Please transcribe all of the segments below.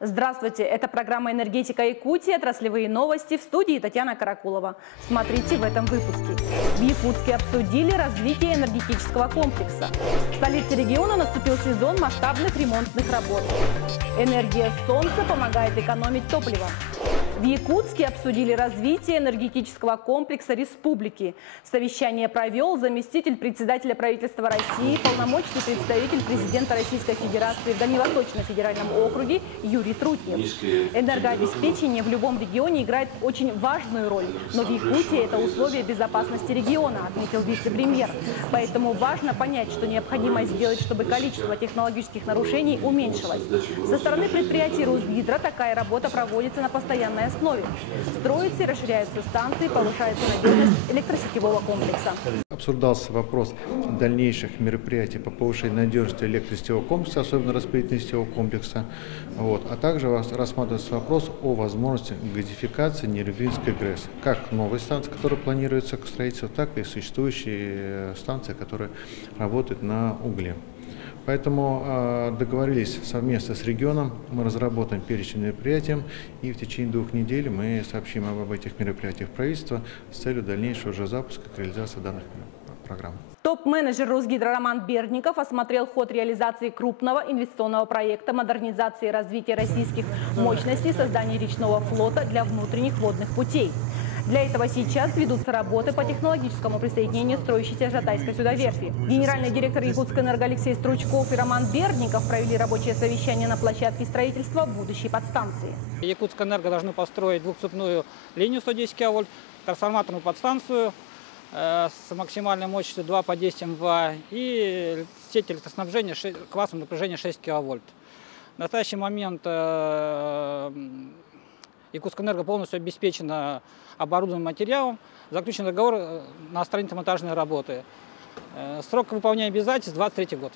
Здравствуйте, это программа «Энергетика Якутии», отраслевые новости, в студии Татьяна Каракулова. Смотрите в этом выпуске. В Якутске обсудили развитие энергетического комплекса. В столице региона наступил сезон масштабных ремонтных работ. Энергия солнца помогает экономить топливо. В Якутске обсудили развитие энергетического комплекса республики. Совещание провел заместитель председателя правительства России, полномочный представитель президента Российской Федерации в Дальневосточном федеральном округе Юрий Трутнев. Энергообеспечение в любом регионе играет очень важную роль, но в Якутии это условие безопасности региона, отметил вице-премьер. Поэтому важно понять, что необходимо сделать, чтобы количество технологических нарушений уменьшилось. Со стороны предприятий Русгидро такая работа проводится на постоянной основе. Строятся и расширяются станции, повышается надежность электросетевого комплекса. Обсуждался вопрос дальнейших мероприятий по повышению надежности электросетевого комплекса, особенно распределительного сетевого комплекса. А также рассматривается вопрос о возможности газификации Нерюнгринской ГРЭС, как новые станции, которые планируются к строительству, так и существующие станции, которые работают на угле. Поэтому договорились совместно с регионом, мы разработаем перечень мероприятий, и в течение 2 недель мы сообщим об этих мероприятиях правительства с целью дальнейшего уже запуска и реализации данных программ. Топ-менеджер Русгидро Роман Бердников осмотрел ход реализации крупного инвестиционного проекта модернизации и развития российских мощностей создания речного флота для внутренних водных путей. Для этого сейчас ведутся работы по технологическому присоединению строящейся Жатайской судоверфи. Генеральный директор Якутскэнерго Алексей Стручков и Роман Бердников провели рабочее совещание на площадке строительства будущей подстанции. Якутскэнерго должны построить двухцепную линию 110 кВ, трансформаторную подстанцию с максимальной мощностью 2 по 10 МВА и сеть электроснабжения классом напряжения 6 кВ. В настоящий момент Якутскэнерго полностью обеспечена оборудованным материалом, заключен договор на строительно-монтажные работы. Срок выполнения обязательств – 2023 год.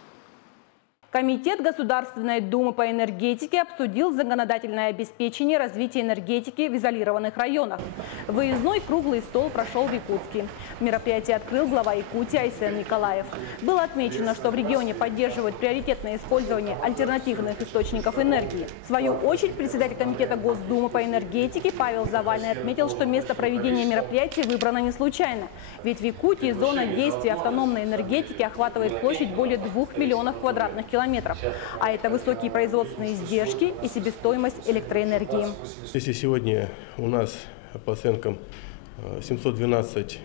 Комитет Государственной Думы по энергетике обсудил законодательное обеспечение развития энергетики в изолированных районах. Выездной круглый стол прошел в Якутске. Мероприятие открыл глава Якутии Айсен Николаев. Было отмечено, что в регионе поддерживают приоритетное использование альтернативных источников энергии. В свою очередь, председатель Комитета Госдумы по энергетике Павел Завальный отметил, что место проведения мероприятия выбрано не случайно. Ведь в Якутии зона действия автономной энергетики охватывает площадь более 2 миллионов квадратных километров. А это высокие производственные издержки и себестоимость электроэнергии. Если сегодня у нас по оценкам 712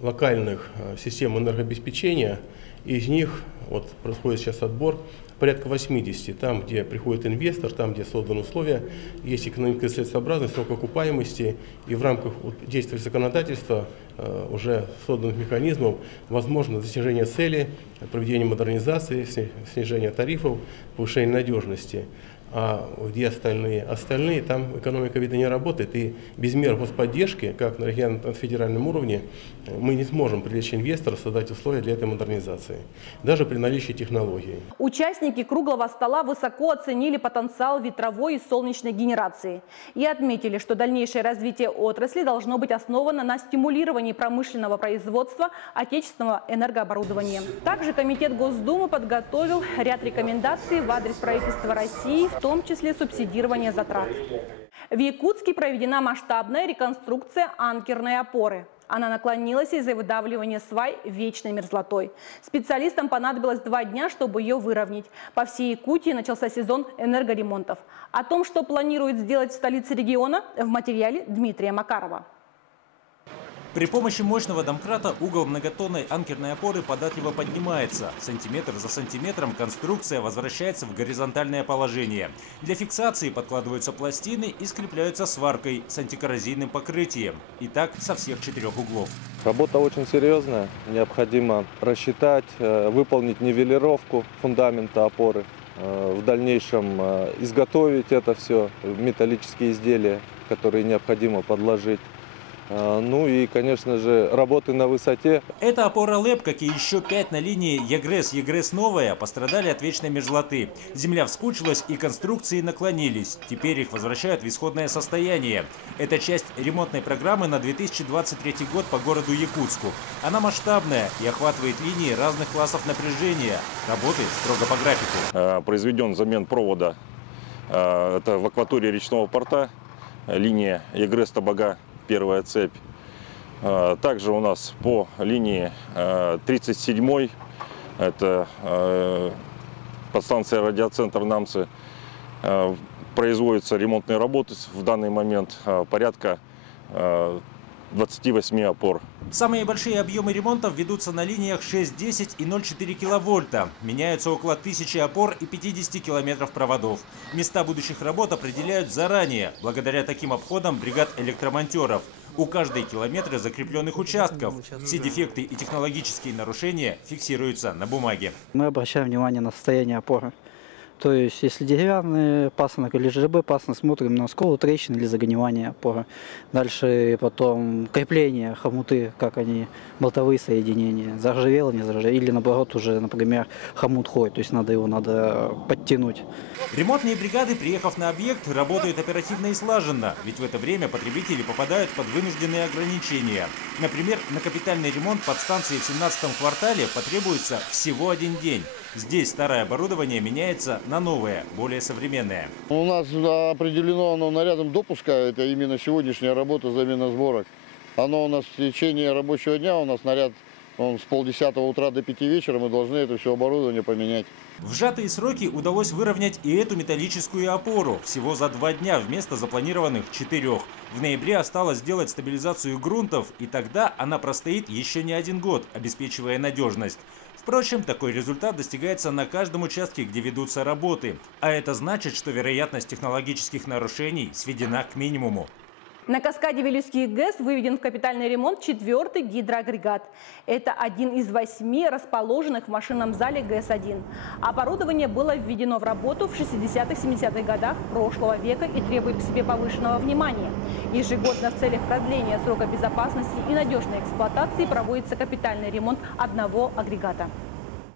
локальных систем энергообеспечения, из них происходит сейчас отбор порядка 80. Там, где приходит инвестор, там, где созданы условия, есть экономическая целесообразность, срок окупаемости, и в рамках действия законодательства уже созданных механизмов возможно достижение цели, проведение модернизации, снижение тарифов, повышение надежности. А где остальные, там экономика, видно, не работает. И без мер господдержки, как на региональном федеральном уровне, мы не сможем привлечь инвесторов, создать условия для этой модернизации, даже при наличии технологий. Участники круглого стола высоко оценили потенциал ветровой и солнечной генерации и отметили, что дальнейшее развитие отрасли должно быть основано на стимулировании промышленного производства отечественного энергооборудования. Также Комитет Госдумы подготовил ряд рекомендаций в адрес правительства России, в том числе субсидирование затрат. В Якутске проведена масштабная реконструкция анкерной опоры. Она наклонилась из-за выдавливания свай вечной мерзлотой. Специалистам понадобилось 2 дня, чтобы ее выровнять. По всей Якутии начался сезон энергоремонтов. О том, что планируют сделать в столице региона, в материале Дмитрия Макарова. При помощи мощного домкрата угол многотонной анкерной опоры податливо поднимается. Сантиметр за сантиметром конструкция возвращается в горизонтальное положение. Для фиксации подкладываются пластины и скрепляются сваркой с антикоррозийным покрытием. И так со всех 4 углов. Работа очень серьезная. Необходимо рассчитать, выполнить нивелировку фундамента опоры. В дальнейшем изготовить это все, металлические изделия, которые необходимо подложить. Ну и, конечно же, работы на высоте. Эта опора ЛЭП, как и еще 5 на линии ЕГРЭС новая, пострадали от вечной мерзлоты. Земля вспучилась и конструкции наклонились. Теперь их возвращают в исходное состояние. Это часть ремонтной программы на 2023 год по городу Якутску. Она масштабная и охватывает линии разных классов напряжения. Работает строго по графику. Произведен замен провода Это в акватории речного порта, линия Егрес-Табага, первая цепь. Также у нас по линии 37-й, это подстанция радиоцентр Намцы, производятся ремонтные работы в данный момент, порядка 28 опор. Самые большие объемы ремонтов ведутся на линиях 6,10 и 0,4 киловольта. Меняются около 1000 опор и 50 километров проводов. Места будущих работ определяют заранее, благодаря таким обходам бригад электромонтеров. У каждой километра закрепленных участков. Все дефекты и технологические нарушения фиксируются на бумаге. Мы обращаем внимание на состояние опоры. То есть, если деревянный пасынок или ЖБ пасынок, смотрим на сколы, трещины или загнивание опоры. Дальше потом крепление, хомуты, как они, болтовые соединения, заржавело, не заржавело, или наоборот уже, например, хомут ходит, то есть надо подтянуть. Ремонтные бригады, приехав на объект, работают оперативно и слаженно, ведь в это время потребители попадают под вынужденные ограничения. Например, на капитальный ремонт подстанции в 17-м квартале потребуется всего 1 день. Здесь старое оборудование меняется на новое, более современное. У нас определено нарядом допуска, это именно сегодняшняя работа замена сборок. Оно у нас в течение рабочего дня, у нас наряд с 9:30 утра до 5 вечера, мы должны это все оборудование поменять. В сжатые сроки удалось выровнять и эту металлическую опору всего за 2 дня вместо запланированных 4. В ноябре осталось сделать стабилизацию грунтов, и тогда она простоит еще не 1 год, обеспечивая надежность. Впрочем, такой результат достигается на каждом участке, где ведутся работы. А это значит, что вероятность технологических нарушений сведена к минимуму. На каскаде Вилюйский ГЭС выведен в капитальный ремонт 4-й гидроагрегат. Это один из 8 расположенных в машинном зале ГЭС-1. Оборудование было введено в работу в 60-70-х годах прошлого века и требует к себе повышенного внимания. Ежегодно в целях продления срока безопасности и надежной эксплуатации проводится капитальный ремонт одного агрегата.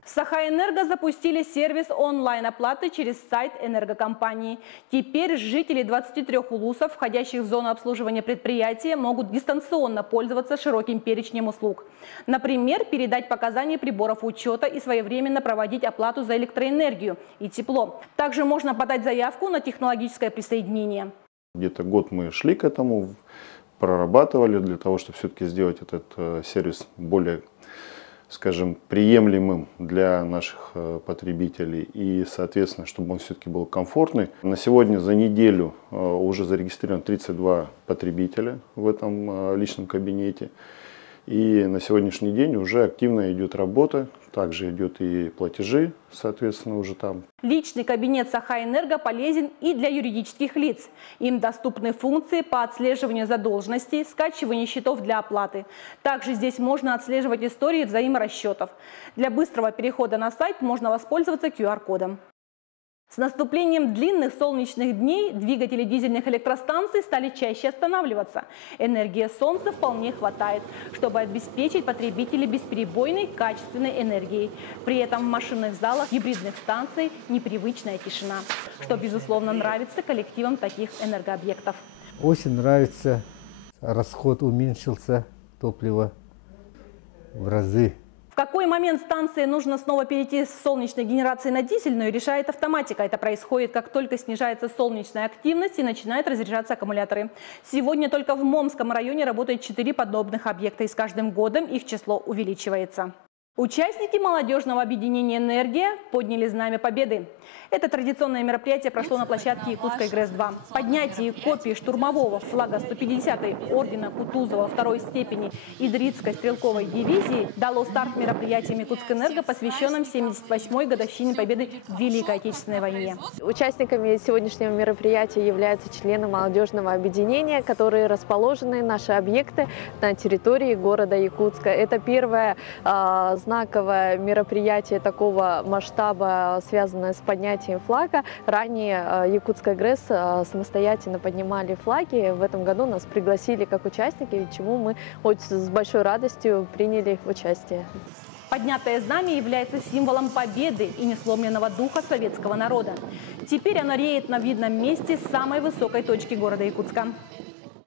В Сахаэнерго запустили сервис онлайн-оплаты через сайт энергокомпании. Теперь жители 23 улусов, входящих в зону обслуживания предприятия, могут дистанционно пользоваться широким перечнем услуг. Например, передать показания приборов учета и своевременно проводить оплату за электроэнергию и тепло. Также можно подать заявку на технологическое присоединение. Где-то год мы шли к этому, прорабатывали для того, чтобы все-таки сделать этот сервис более, скажем, приемлемым для наших потребителей и, соответственно, чтобы он все-таки был комфортный. На сегодня за неделю уже зарегистрировано 32 потребителя в этом личном кабинете. И на сегодняшний день уже активно идет работа, также идет и платежи, соответственно, уже там. Личный кабинет Сахаэнерго полезен и для юридических лиц. Им доступны функции по отслеживанию задолженностей, скачиванию счетов для оплаты. Также здесь можно отслеживать истории взаиморасчетов. Для быстрого перехода на сайт можно воспользоваться QR-кодом. С наступлением длинных солнечных дней двигатели дизельных электростанций стали чаще останавливаться. Энергии солнца вполне хватает, чтобы обеспечить потребителей бесперебойной качественной энергией. При этом в машинных залах гибридных станций непривычная тишина, что, безусловно, нравится коллективам таких энергообъектов. Очень нравится, расход уменьшился, топлива в разы. В какой момент станции нужно снова перейти с солнечной генерации на дизельную, решает автоматика. Это происходит, как только снижается солнечная активность и начинают разряжаться аккумуляторы. Сегодня только в Момском районе работает 4 подобных объекта, и с каждым годом их число увеличивается. Участники молодежного объединения «Энергия» подняли знамя победы. Это традиционное мероприятие прошло на площадке Якутской ГРЭС-2. Поднятие копии штурмового флага 150-й ордена Кутузова второй степени Идритской стрелковой дивизии дало старт мероприятиям Якутскэнерго, посвященным 78-й годовщине победы в Великой Отечественной войне. Участниками сегодняшнего мероприятия являются члены молодежного объединения, которые расположены, наши объекты, на территории города Якутска. Это первое знаковое мероприятие такого масштаба, связанное с поднятием флага. Ранее Якутская ГРЭС самостоятельно поднимали флаги. В этом году нас пригласили как участники, чему мы с большой радостью приняли участие. Поднятое знамя является символом победы и несломленного духа советского народа. Теперь оно реет на видном месте с самой высокой точки города Якутска.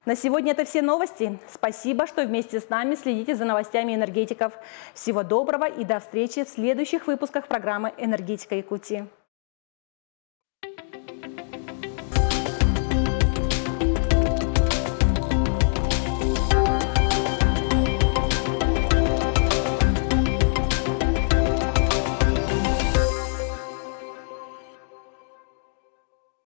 На сегодня это все новости. Спасибо, что вместе с нами следите за новостями энергетиков. Всего доброго и до встречи в следующих выпусках программы «Энергетика Якутии».